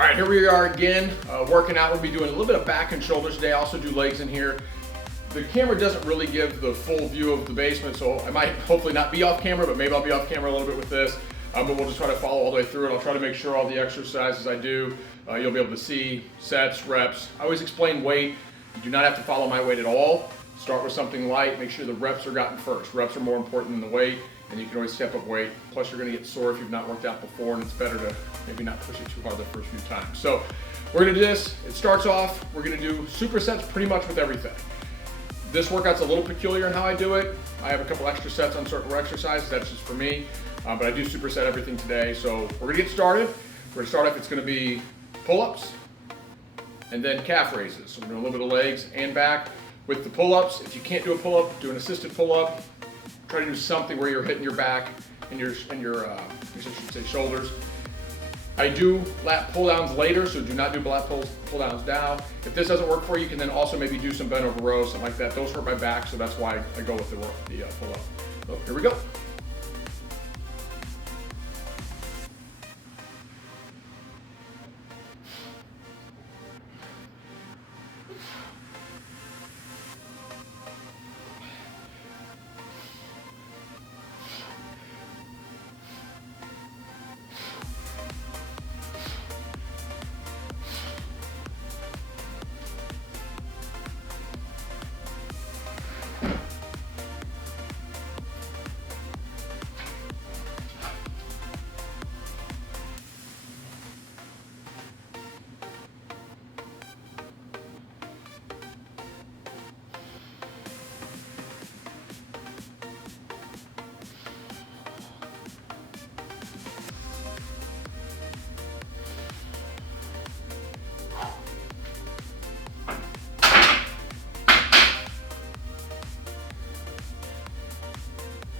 All right, here we are again, working out. We'll be doing a little bit of back and shoulders today. I also do legs in here. The camera doesn't really give the full view of the basement, so I might hopefully not be off camera, but maybe I'll be off camera a little bit with this. But we'll just try to follow all the way through it. I'll try to make sure all the exercises I do, you'll be able to see sets, reps. I always explain weight. You do not have to follow my weight at all. Start with something light. Make sure the reps are gotten first. Reps are more important than the weight, and you can always step up weight. Plus, you're going to get sore if you've not worked out before, and it's better to maybe not push it too hard the first few times. So we're going to do this. It starts off, we're going to do supersets pretty much with everything. This workout's a little peculiar in how I do it. I have a couple extra sets on certain exercises. That's just for me. But I do superset everything today. So we're going to get started. We're going to start off, it's going to be pull-ups and then calf raises. So we're doing a little bit of legs and back. With the pull-ups, if you can't do a pull-up, do an assisted pull-up. Try to do something where you're hitting your back and your shoulders. I do lat pull-downs later, so do not do lat pull-downs now. If this doesn't work for you, you can then also maybe do some bent over rows, something like that. Those hurt my back, so that's why I go with the pull-up. So here we go.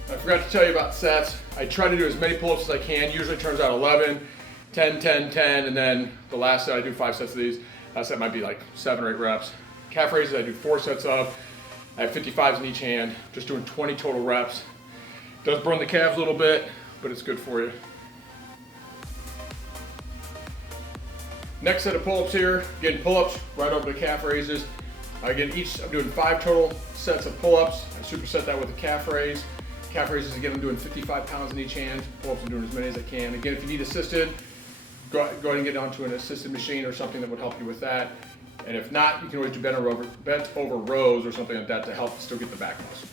I forgot to tell you about sets. I try to do as many pull-ups as I can. Usually turns out 11, 10, 10, 10, and then the last set I do 5 sets of these. Last set might be like 7 or 8 reps. Calf raises I do 4 sets of. I have 55s in each hand, just doing 20 total reps. Does burn the calves a little bit, but it's good for you. Next set of pull-ups here. Again, pull-ups right over the calf raises. Again, I'm doing 5 total sets of pull-ups. I superset that with a calf raise. Calf raises, again, I'm doing 55 pounds in each hand. Pull-ups, I'm doing as many as I can. Again, if you need assisted, go ahead and get onto an assisted machine or something that would help you with that. And if not, you can always do bent over rows or something like that to help still get the back muscle.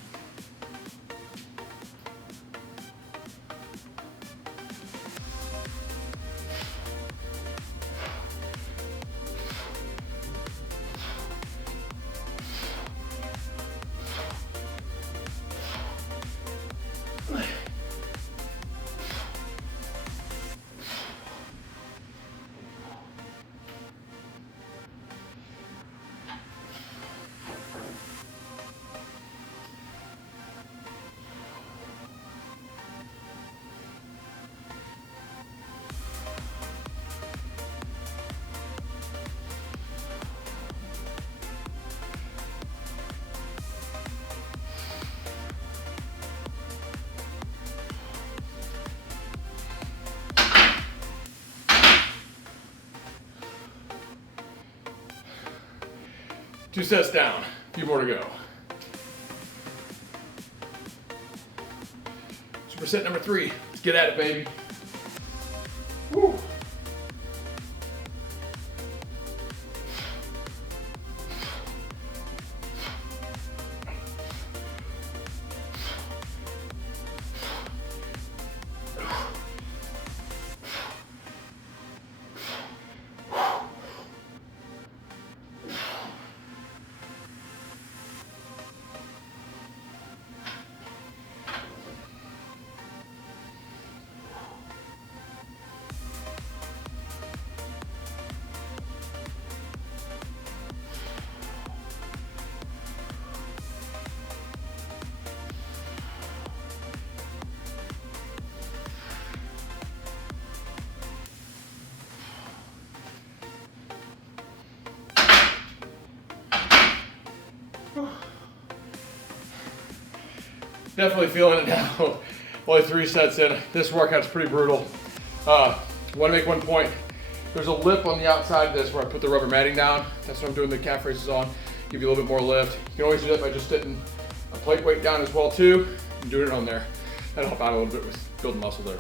Two sets down, a few more to go. Superset number 3, let's get at it, baby. Woo. Definitely feeling it now. Only 3 sets in. This workout's pretty brutal. Want to make one point. There's a lip on the outside of this where I put the rubber matting down. That's what I'm doing the calf raises on. Give you a little bit more lift. You can always do that by just sitting a plate weight down as well too, and doing it on there. That'll help out a little bit with building muscle there.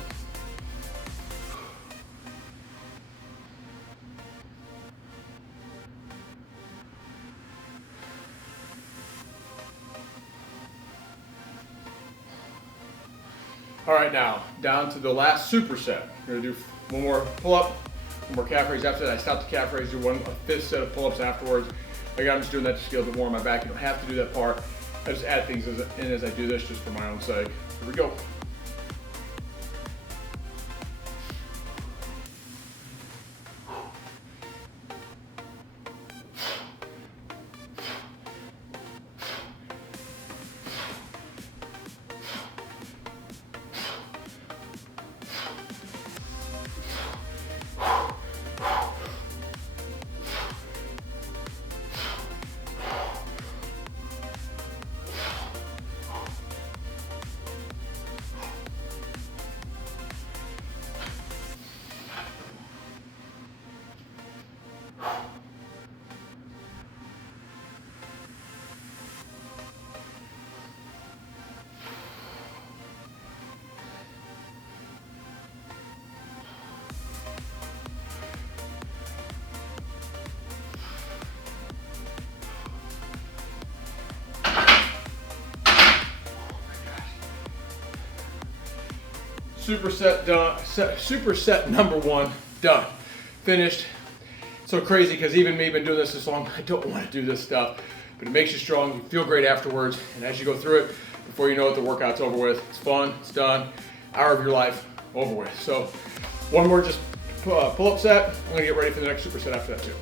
All right, now down to the last superset. We're gonna do one more pull-up, one more calf raise after that. I stop the calf raise, do a fifth set of pull-ups afterwards. Again, I'm just doing that to get a little bit more on my back. You don't have to do that part. I just add things in as I do this just for my own sake. Here we go. Superset done. Superset number one done. Finished. So crazy because even me, been doing this long, I don't want to do this stuff, but it makes you strong. You feel great afterwards, and as you go through it, before you know it, the workout's over with. It's fun. It's done. Hour of your life over with. So one more just pull-up set. I'm gonna get ready for the next superset after that too.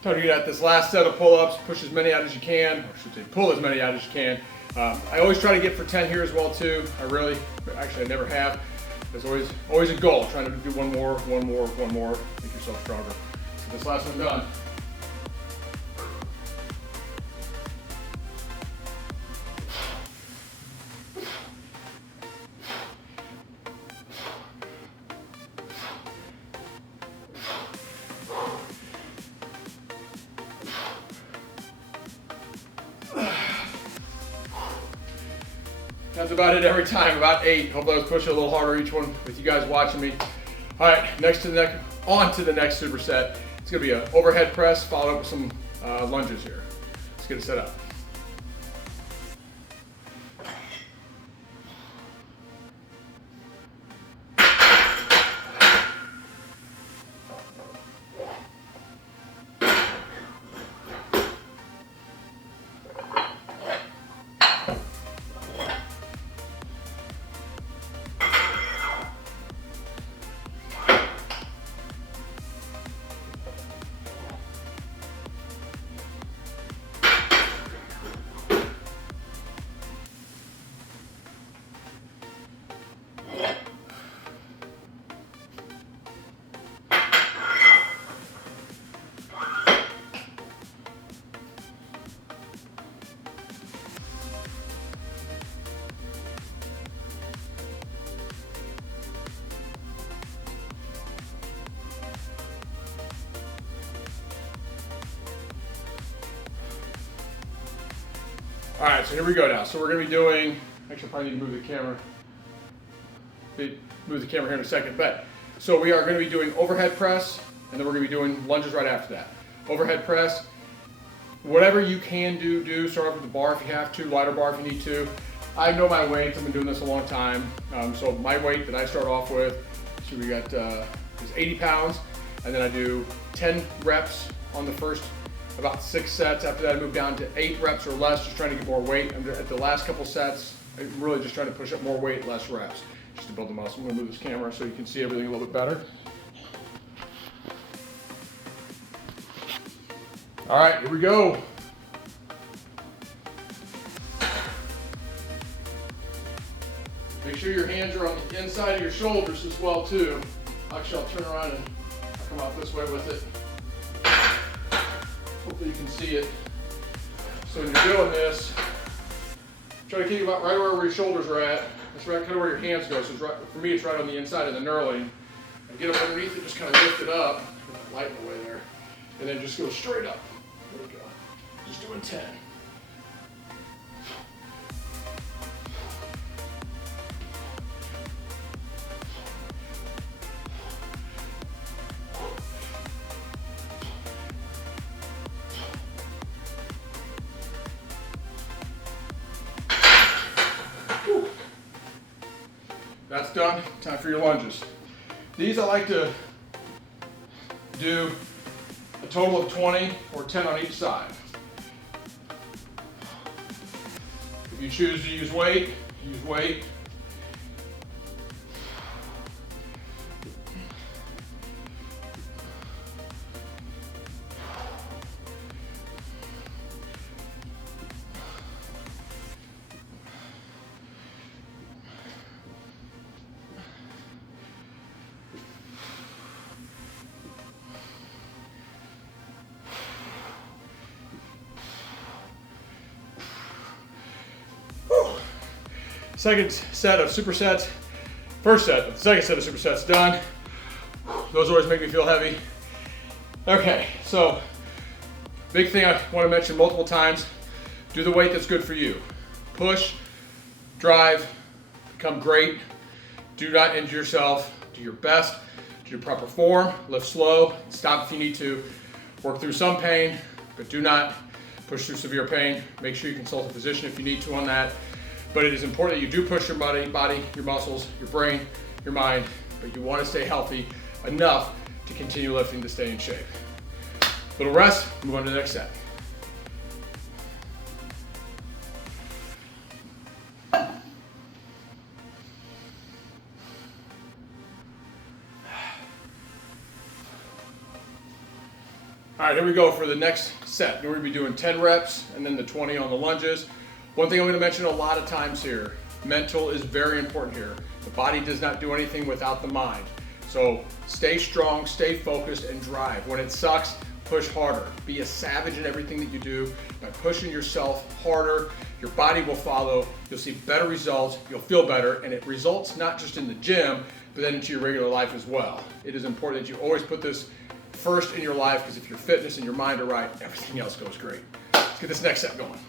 Try to get at this last set of pull-ups, push as many out as you can, or I should say pull as many out as you can. I always try to get for 10 here as well too. I never have. There's always a goal, trying to do one more, make yourself stronger. So this last one done. That's about it every time, about 8. Hopefully I was pushing a little harder each one with you guys watching me. All right, on to the next superset. It's gonna be an overhead press followed up with some lunges here. Let's get it set up. All right, so here we go now. So we're gonna be doing, actually I probably need to move the camera. Move the camera here in a second, but so we are gonna be doing overhead press, and then we're gonna be doing lunges right after that. Overhead press, whatever you can do, start off with the bar if you have to, lighter bar if you need to. I know my weights, I've been doing this a long time. So my weight that I start off with, so we got is 80 pounds, and then I do 10 reps on the first about 6 sets. After that I move down to 8 reps or less, just trying to get more weight. At the last couple sets, I'm really just trying to push up more weight, less reps, just to build the muscle. I'm gonna move this camera so you can see everything a little bit better. All right, here we go. Make sure your hands are on the inside of your shoulders as well too. Actually, I'll turn around and come out this way with it. Hopefully you can see it. So when you're doing this, try to keep about right where your shoulders are at. That's right, kind of where your hands go. So it's right, for me, it's right on the inside of the knurling. And get up underneath it, just kind of lift it up, lighten the way there, and then just go straight up. There we go. Just doing 10. That's done. Time for your lunges. These I like to do a total of 20 or 10 on each side. If you choose to use weight, use weight. Second set of supersets. First set of the second set of supersets done. Those always make me feel heavy. Okay, so big thing I want to mention multiple times, do the weight that's good for you. Push, drive, become great. Do not injure yourself. Do your best. Do your proper form. Lift slow. Stop if you need to. Work through some pain, but do not push through severe pain. Make sure you consult a physician if you need to on that. But it is important that you do push your body, your muscles, your brain, your mind, but you want to stay healthy enough to continue lifting to stay in shape. Little rest, move on to the next set. All right, here we go for the next set. We're going to be doing 10 reps and then the 20 on the lunges. One thing I'm going to mention a lot of times here, mental is very important here. The body does not do anything without the mind. So stay strong, stay focused, and drive. When it sucks, push harder. Be a savage in everything that you do. By pushing yourself harder, your body will follow. You'll see better results, you'll feel better, and it results not just in the gym, but then into your regular life as well. It is important that you always put this first in your life, because if your fitness and your mind are right, everything else goes great. Let's get this next set going.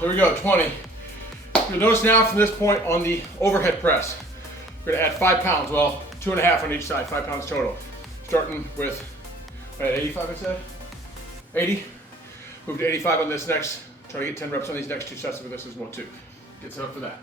There we go, 20. You'll notice now from this point on the overhead press, we're gonna add 5 pounds, well, 2.5 on each side, 5 pounds total. Starting with, at 85 I said? 80. Move to 85 on this next, try to get 10 reps on these next 2 sets of this as well too. Get set up for that.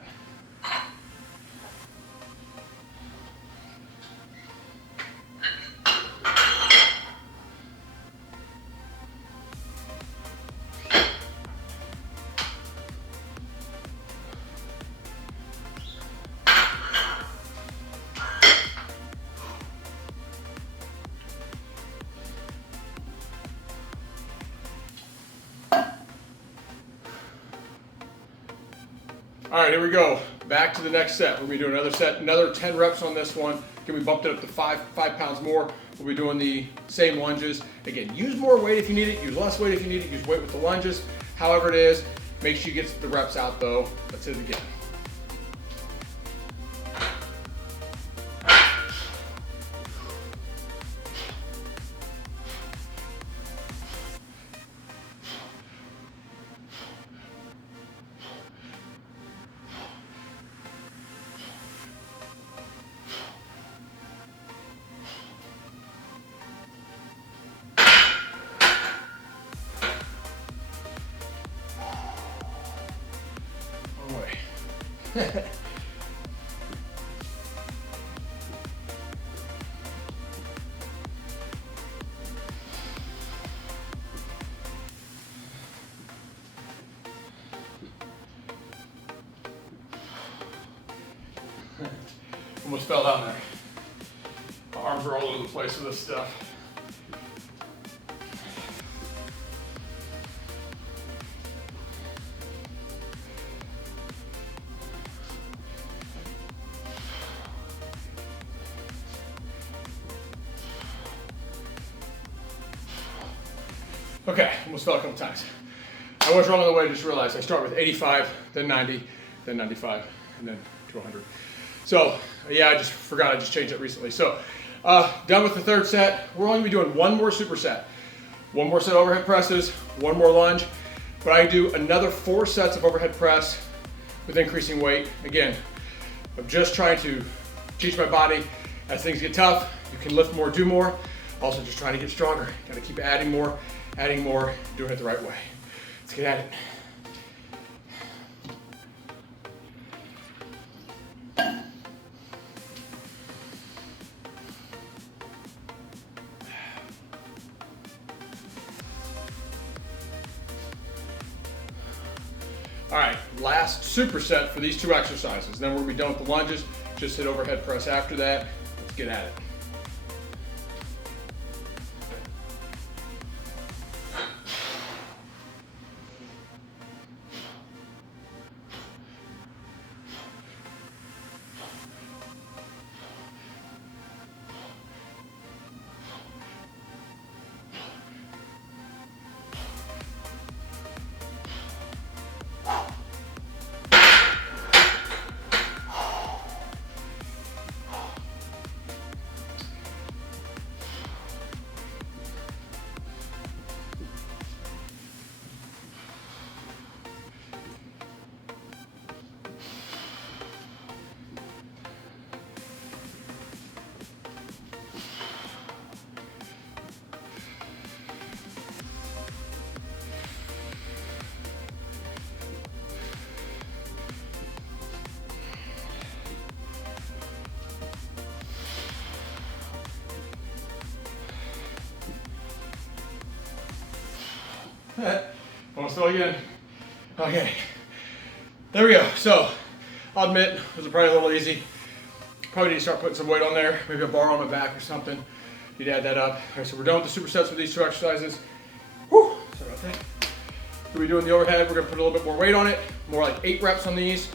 All right, here we go. Back to the next set. We'll be doing another set, another 10 reps on this one. Again, we bumped it up to 5 pounds more. We'll be doing the same lunges. Again, use more weight if you need it, use less weight if you need it, use weight with the lunges. However it is, make sure you get the reps out though. Let's hit it again. Almost fell down there. My arms are all over the place with this stuff. Okay, almost fell a couple times. I was wrong on the way, just realized I start with 85, then 90, then 95, and then to 100. So yeah, I just forgot, I just changed it recently. So done with the third set. We're only gonna be doing one more superset. One more set of overhead presses, one more lunge, but I do another 4 sets of overhead press with increasing weight. Again, I'm just trying to teach my body as things get tough, you can lift more, do more. Also just trying to get stronger. Gotta keep adding more, doing it the right way. Let's get at it. All right, last superset for these 2 exercises. Then we'll be done with the lunges. Just hit overhead press after that. Let's get at it. Almost fell again. Okay, there we go. So I'll admit, it was probably a little easy. Probably need to start putting some weight on there, maybe a bar on my back or something. Need to add that up. All right, so we're done with the supersets with these 2 exercises. Whew, sorry about that. So we're doing the overhead. We're gonna put a little bit more weight on it, more like 8 reps on these.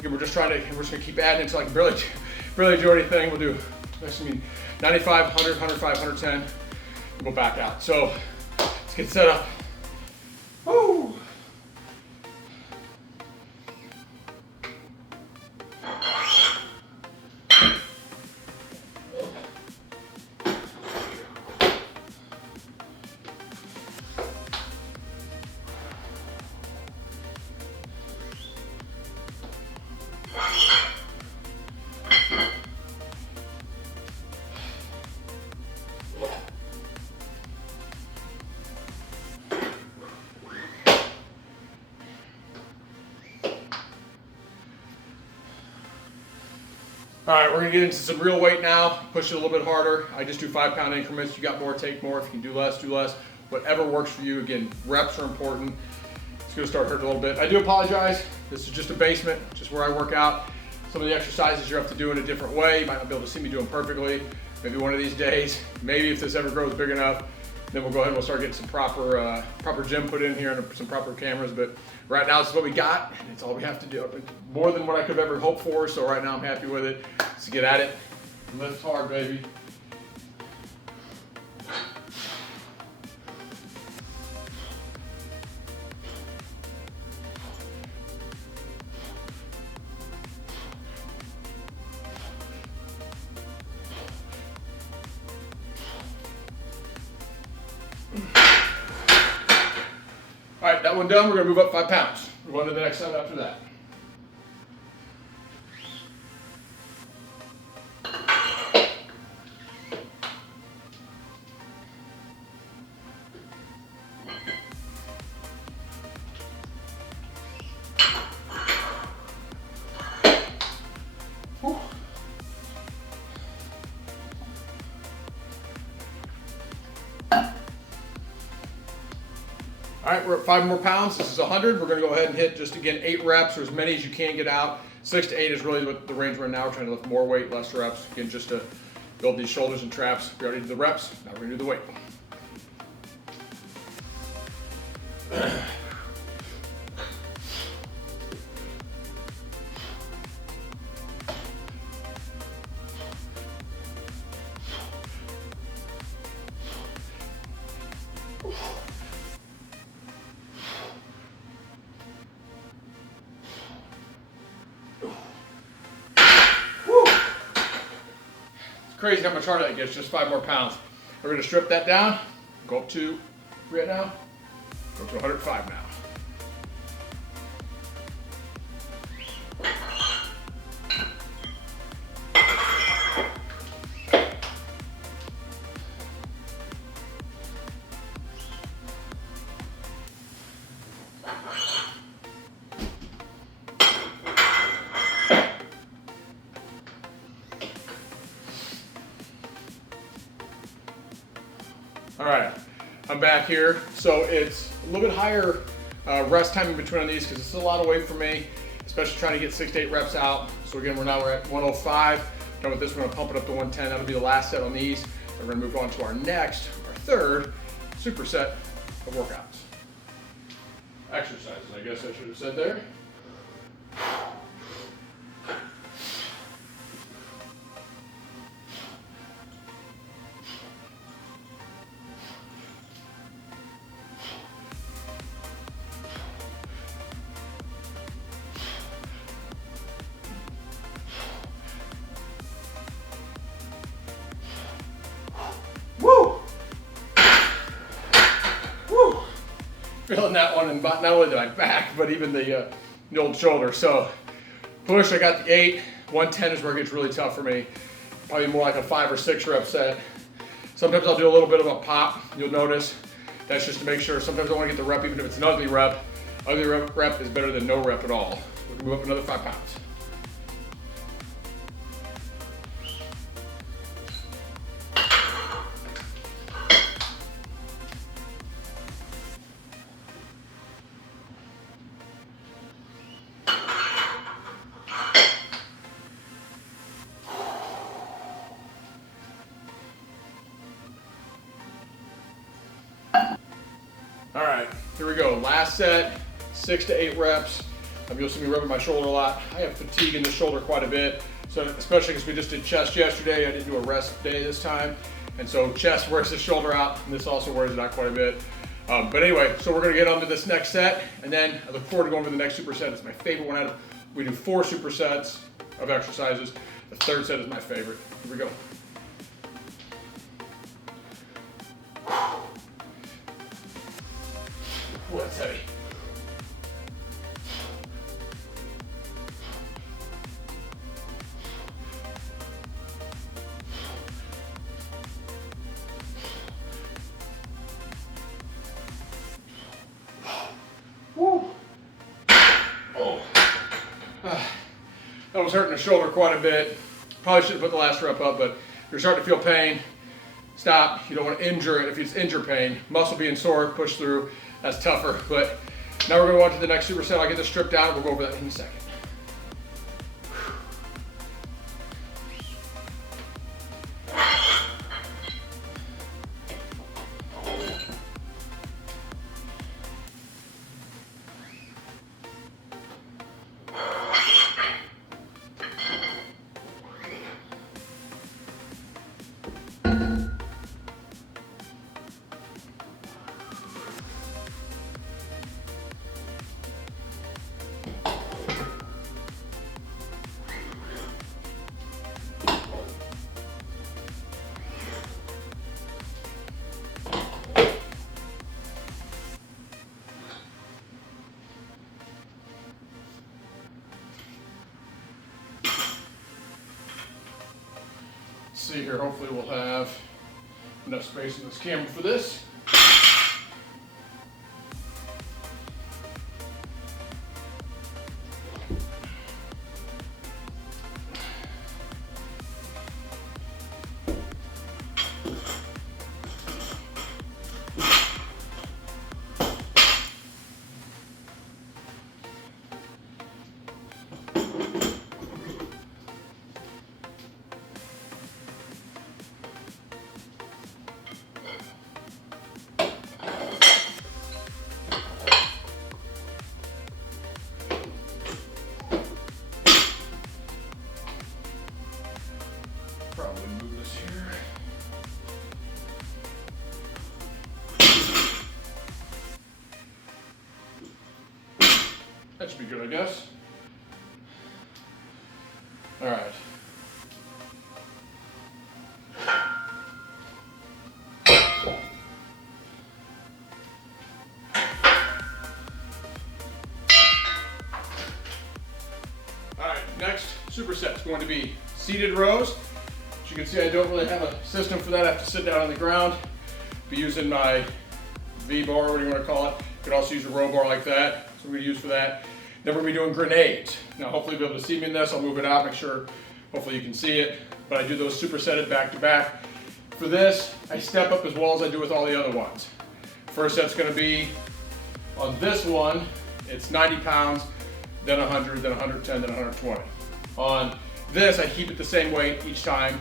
Again, we're just gonna keep adding until I can barely do anything. We'll do, 95, 100, 105, 110, and we'll back out. So let's get set up. Woo! All right, we're gonna get into some real weight now, push it a little bit harder. I just do 5-pound increments. You got more, take more. If you can do less, do less. Whatever works for you. Again, reps are important. It's gonna start hurting a little bit. I do apologize. This is just a basement, just where I work out. Some of the exercises you have to do in a different way. You might not be able to see me do them perfectly. Maybe one of these days, maybe if this ever grows big enough, then we'll go ahead and we'll start getting some proper gym put in here and some proper cameras. But right now, this is what we got, and it's all we have to do. More than what I could have ever hoped for, so right now I'm happy with it. Let's get at it. Lift hard, baby. That one done, we're gonna move up 5 pounds. We're going to the next set after that. All right, we're at 5 more pounds. This is 100. We're gonna go ahead and hit just again 8 reps or as many as you can get out. 6 to 8 is really what the range we're in now. We're trying to lift more weight, less reps. Again, just to build these shoulders and traps. We already did the reps, now we're gonna do the weight. Crazy how much harder that gets, just 5 more pounds. We're gonna strip that down, go up to, right now, go to 105 now. All right, I'm back here. So it's a little bit higher rest time in between on these because it's a lot of weight for me, especially trying to get 6 to 8 reps out. So again, we're at 105. Done with this, we're gonna pump it up to 110. That'll be the last set on these. We're gonna move on to our third superset of workouts. Exercises, I guess I should have said there. Feeling that one in not only my back, but even the old shoulder. So push, I got the 8. 110 is where it gets really tough for me. Probably more like a 5 or 6 rep set. Sometimes I'll do a little bit of a pop. You'll notice that's just to make sure. Sometimes I want to get the rep, even if it's an ugly rep. Ugly rep is better than no rep at all. We're gonna move up another 5 pounds. All right, here we go. Last set, 6 to 8 reps. You'll see me rubbing my shoulder a lot. I have fatigue in the shoulder quite a bit. So especially because we just did chest yesterday, I didn't do a rest day this time. And so chest wears the shoulder out, and this also wears it out quite a bit. But anyway, so we're gonna get on to this next set, and then I look forward to going over the next superset. It's my favorite one out of, we do 4 supersets of exercises. The third set is my favorite. Here we go. Ooh, that's heavy. Woo. Oh. That was hurting the shoulder quite a bit. Probably should have put the last rep up, but if you're starting to feel pain, stop. You don't want to injure it. If it's injure pain, muscle being sore, push through. That's tougher. But now we're going to go on to the next superset. I'll get this stripped down. We'll go over that in a second. Let's see here, hopefully we'll have enough space in this camera for this. Probably move this here. That should be good, I guess. All right. All right, next superset is going to be seated rows. As you can see, I don't really have a system for that. I have to sit down on the ground. Be using my V-bar, what do you want to call it. You could also use a row bar like that. That's what we're going to use for that. Then we're going to be doing grenades. Now, hopefully you'll be able to see me in this. I'll move it out, make sure, hopefully you can see it. But I do those supersetted back to back. For this, I step up as well as I do with all the other ones. First set's going to be, on this one, it's 90 pounds, then 100, then 110, then 120. On this, I keep it the same weight each time.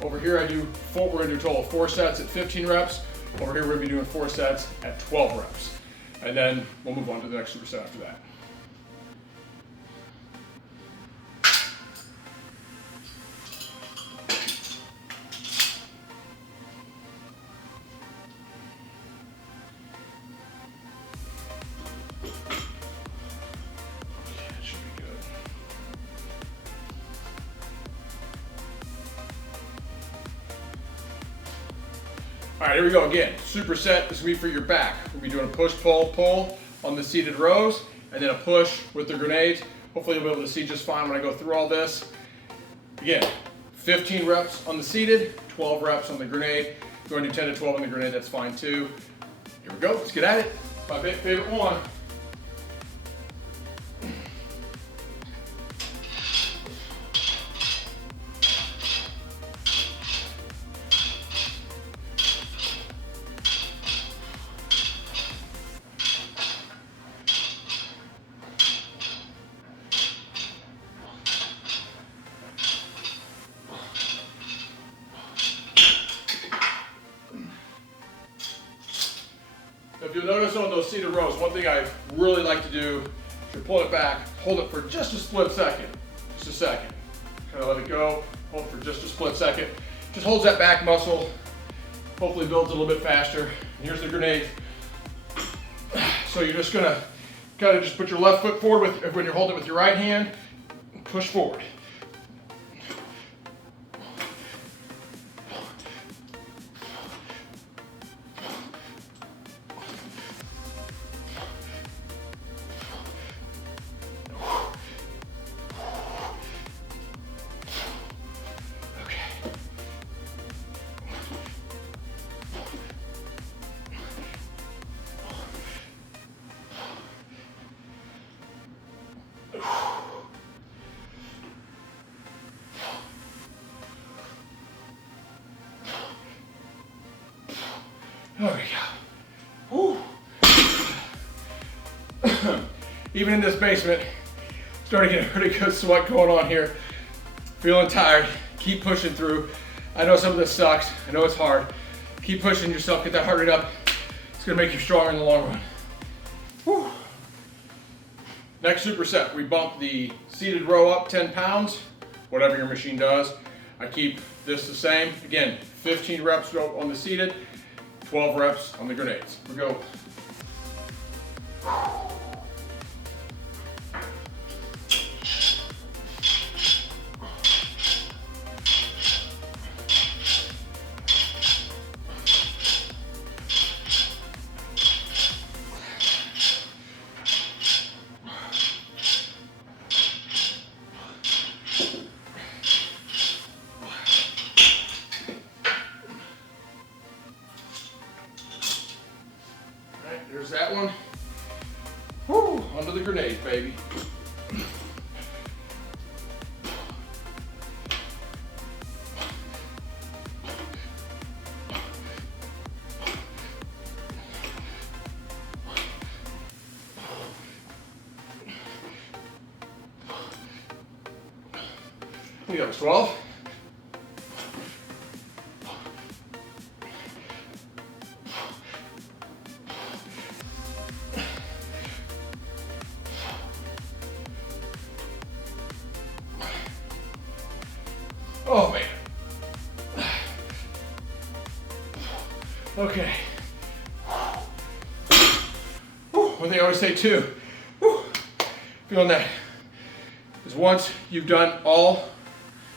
Over here, we're going to do a total of 4 sets at 15 reps. Over here, we're going to be doing 4 sets at 12 reps. And then we'll move on to the next superset after that. All right, here we go again. Superset, this will be for your back. We'll be doing a push, pull, pull on the seated rows, and then a push with the grenades. Hopefully you'll be able to see just fine when I go through all this. Again, 15 reps on the seated, 12 reps on the grenade. If you want to do 10 to 12 on the grenade, that's fine too. Here we go, let's get at it. My favorite one. If you'll notice on those seated rows, one thing I really like to do is you're pulling it back, hold it for just a split second. Just a second. Kind of let it go, hold it for just a split second. Just holds that back muscle, hopefully builds a little bit faster. And here's the grenade. So you're just gonna kind of just put your left foot forward when you're holding it with your right hand, and push forward. There we go. Even in this basement, starting to get a pretty good sweat going on here. Feeling tired, keep pushing through. I know some of this sucks, I know it's hard. Keep pushing yourself, get that heart rate up. It's gonna make you stronger in the long run. Whew. Next superset, we bump the seated row up 10 pounds, whatever your machine does. I keep this the same. Again, 15 reps on the seated, 12 reps on the grenades. Here we go. there's that one. Woo, under the grenades, baby. You got 12. Oh man. Okay. What they always say too, feeling that, is once you've done all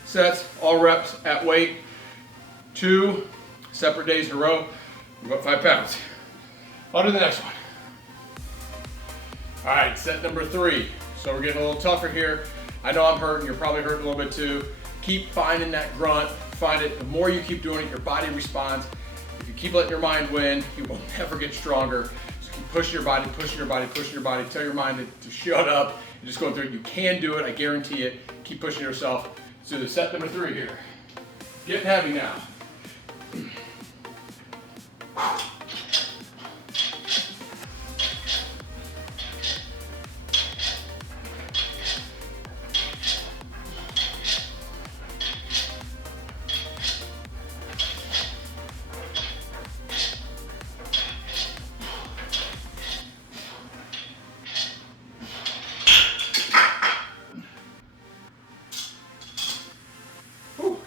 sets, all reps at weight, 2 separate days in a row, you've got 5 pounds. On to the next one. All right, set number 3. So we're getting a little tougher here. I know I'm hurting, you're probably hurting a little bit too. Keep finding that grunt, find it. The more you keep doing it, your body responds. If you keep letting your mind win, you will never get stronger. Just keep pushing your body, pushing your body, pushing your body. Tell your mind to shut up and just go through it. You can do it, I guarantee it. Keep pushing yourself. So the set number 3 here. Getting heavy now.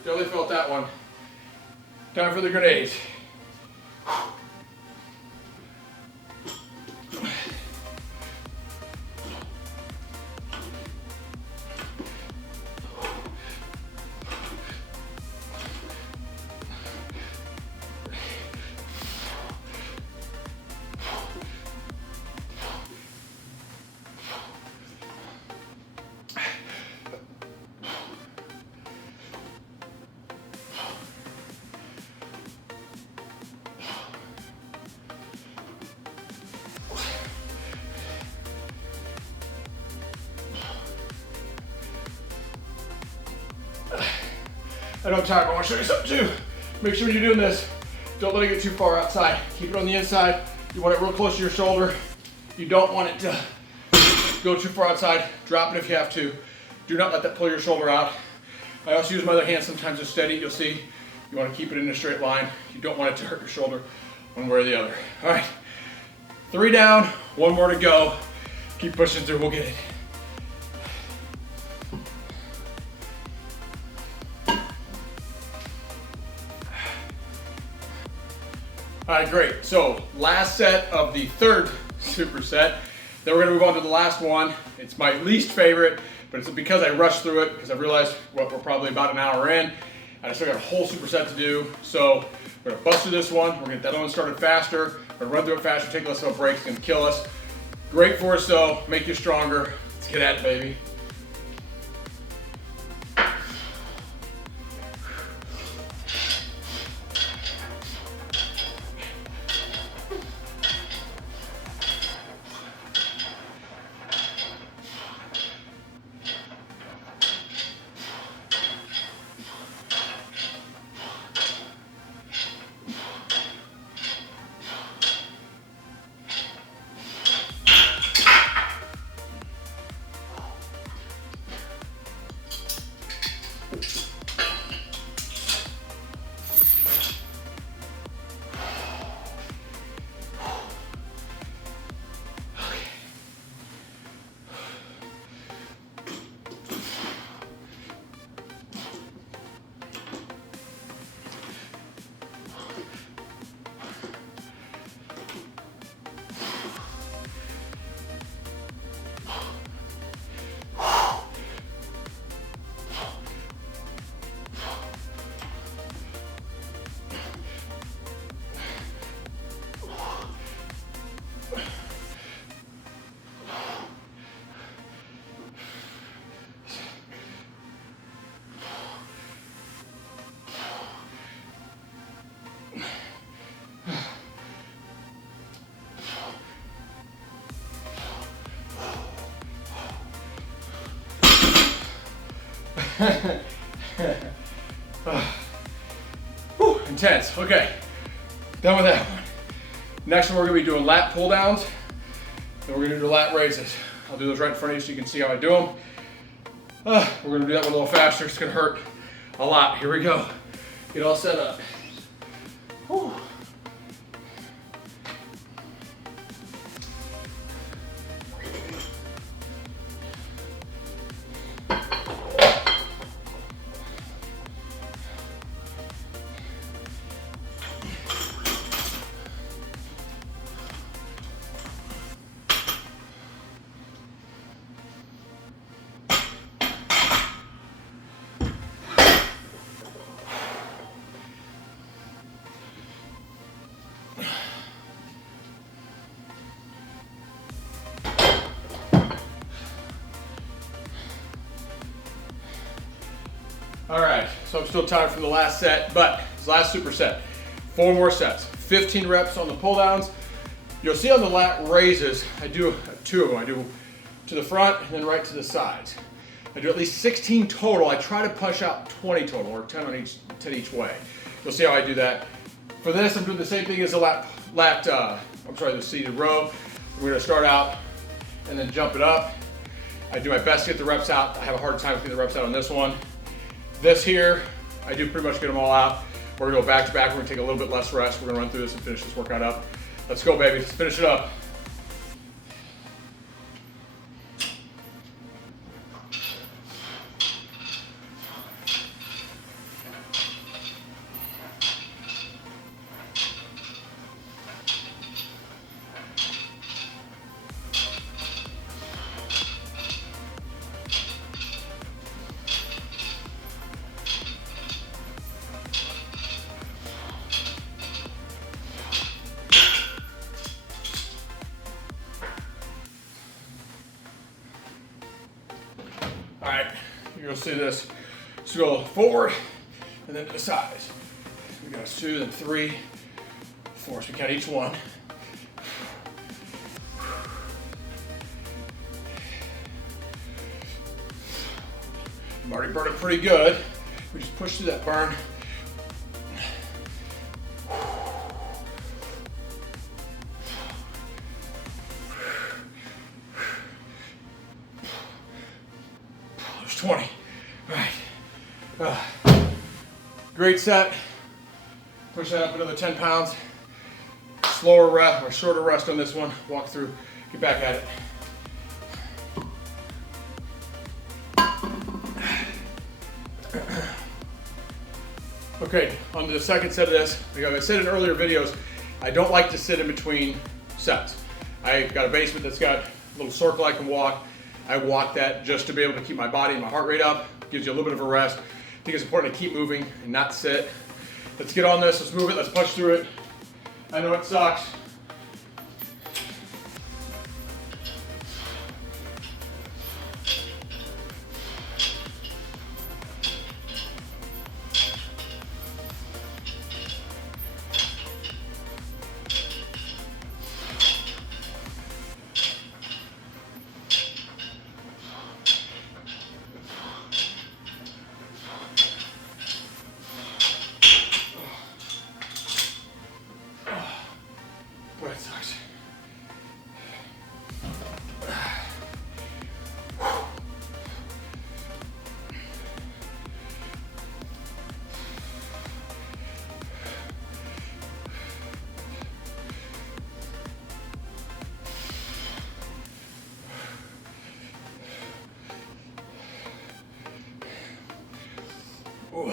Totally felt that one. Time for the grenades. I know time, I want to show you something too. Make sure you're doing this. Don't let it get too far outside. Keep it on the inside. You want it real close to your shoulder. You don't want it to go too far outside. Drop it if you have to. Do not let that pull your shoulder out. I also use my other hand sometimes to steady. You'll see you want to keep it in a straight line. You don't want it to hurt your shoulder one way or the other. All right, 3 down, 1 more to go. Keep pushing through, we'll get it. All right, great. So last set of the 3rd superset. Then we're gonna move on to the last one. It's my least favorite, but it's because I rushed through it, because I realized we're probably about an hour in, and I still got a whole superset to do. So we're gonna bust through this one. We're gonna get that other one started faster. We're gonna run through it faster, take less of a break. It's gonna kill us. Great for us though, make you stronger. Let's get at it, baby. Whew, intense. Okay, done with that one. Next one, we're gonna be doing lat pull downs, and we're gonna do lat raises. I'll do those right in front of you so you can see how I do them. We're gonna do that one a little faster. It's gonna hurt a lot. Here we go. Get all set up. Whew. All right, so I'm still tired from the last set, but it's last superset. 4 more sets, 15 reps on the pull downs. You'll see on the lat raises, I do 2 of them. I do to the front and then right to the sides. I do at least 16 total. I try to push out 20 total, or 10 each way. You'll see how I do that. For this, I'm doing the same thing as the the seated row. We're gonna start out and then jump it up. I do my best to get the reps out. I have a hard time getting the reps out on this one. This here, I do pretty much get them all out. We're gonna go back to back. We're gonna take a little bit less rest. We're gonna run through this and finish this workout up. Let's go, baby. Let's finish it up. All right, you're gonna see this. So go forward and then to the sides. We got 2, then 3, 4. So we count each one. I'm already burning pretty good. We just push through that burn. There's 20. All right. Great set. Push that up another 10 pounds. Slower rest or shorter rest on this one. Walk through, get back at it. Okay, on to the second set of this. Like I said in earlier videos, I don't like to sit in between sets. I've got a basement that's got a little circle I can walk. I walk that just to be able to keep my body and my heart rate up. Gives you a little bit of a rest. I think it's important to keep moving and not sit. Let's get on this, let's move it, let's push through it. I know it sucks. Boy, it sucks. Ooh.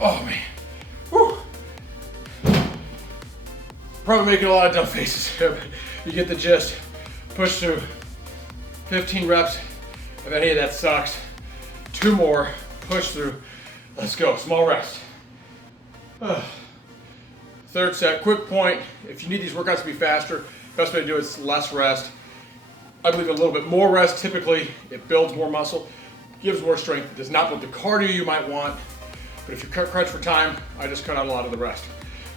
Oh man, whew. Probably making a lot of dumb faces here, but you get the gist. Push through, 15 reps. If any of that sucks, 2 more, push through. Let's go, small rest. Third set, quick point. If you need these workouts to be faster, best way to do it is less rest. I believe a little bit more rest, typically it builds more muscle, gives more strength. It does not build the cardio you might want. But if you're crunch for time, I just cut out a lot of the rest.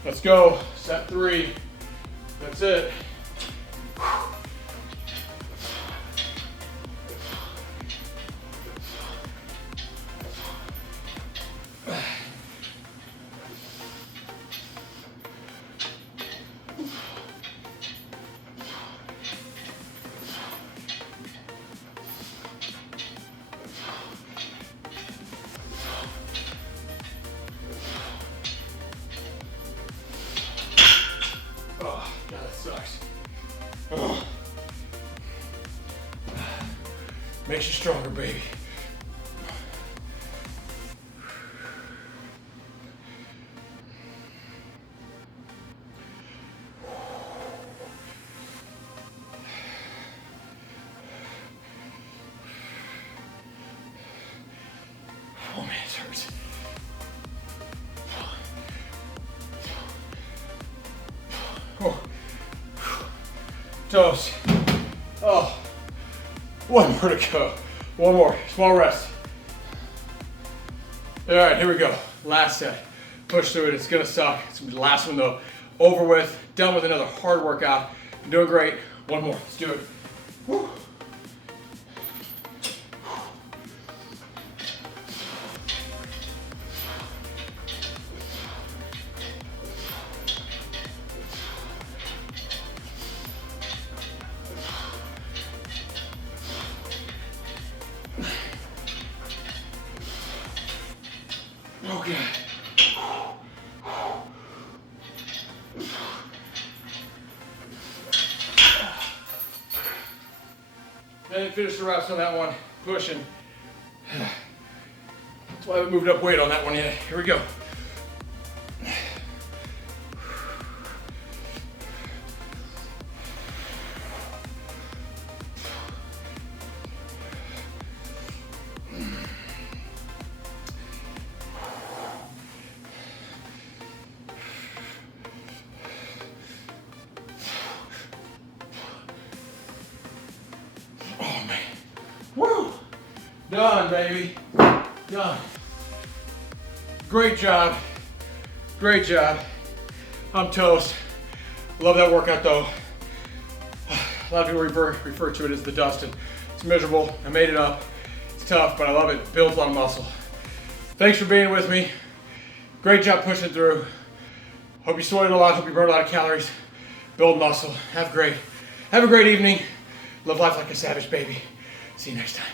Let's go, set 3. That's it. Oh, God, that sucks. Oh. Makes you stronger, baby. Oh man, it hurts. Oh. Toes. Oh. One more to go. One more. Small rest. All right, here we go. Last set. Push through it. It's gonna suck. It's gonna be the last one though. Over with. Done with another hard workout. You're doing great. One more. Let's do it. Woo. Okay. And finish the reps on that one. Pushing. That's why I haven't moved up weight on that one yet. Here we go. Woo! Done, baby. Done. Great job. Great job. I'm toast. Love that workout though. A lot of people refer to it as the Dustin. It's miserable. I made it up. It's tough, but I love it. It builds a lot of muscle. Thanks for being with me. Great job pushing through. Hope you sweated a lot. Hope you burned a lot of calories. Build muscle. Have a great evening. Live life like a savage, baby. See you next time.